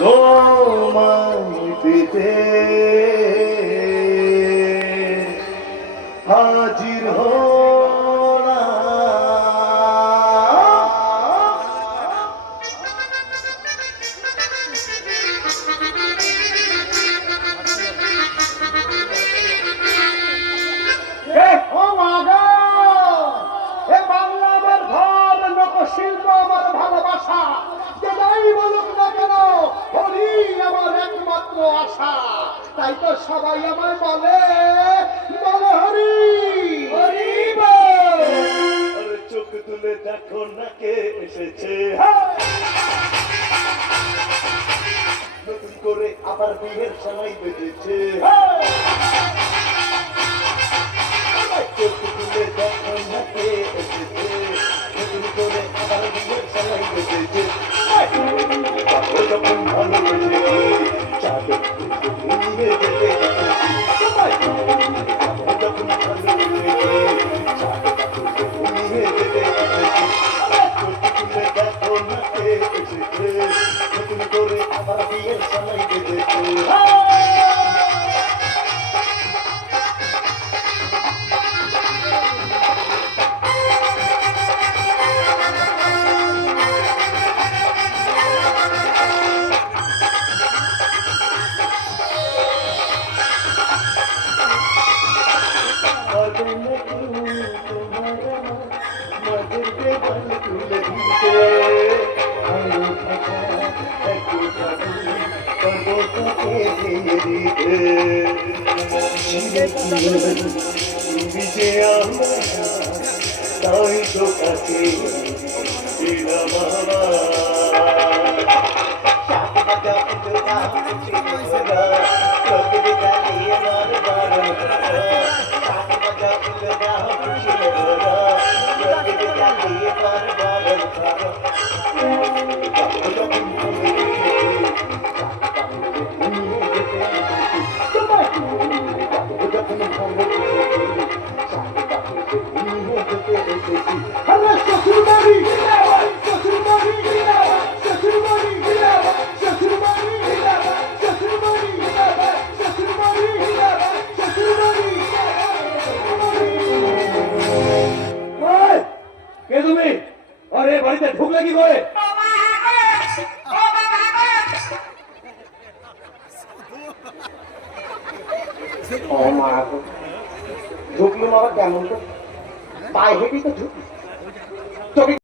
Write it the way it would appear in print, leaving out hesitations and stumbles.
তোমায় পেতে হাজির শিল্প আমার ভালোবাসা, যেটাই বলুক না কেন হরি আমার একমাত্র আশা। তাই তো সবাই আমায় বলে বলে হরি হরি বল। চোখ তুলে দেখো না কে এসেছে, নতুন করে আবার বিয়ের সময় বেজেছে। চোখ তুলে দেখো না কে এসেছে, নতুন করে আবার বিয়ের সময় বেজেছে। যখন ভালো বেজেছে চাঁদে নিয়ে যেতে যখন ভালো বেজেছে চাঁদে নিয়ে যেতে চোখ তুলে দেখো না কে এসেছে, নতুন করে আবার বিয়ের সময় বেজেছে। তুমি যে আমার তাই তো কাছে দিলাম তুমি আরে বাড়িতে ঢুকলে কি করে? ঢুকলুম আবার কেমন তো পায়ে হেঁটেই তো ঢুকলি।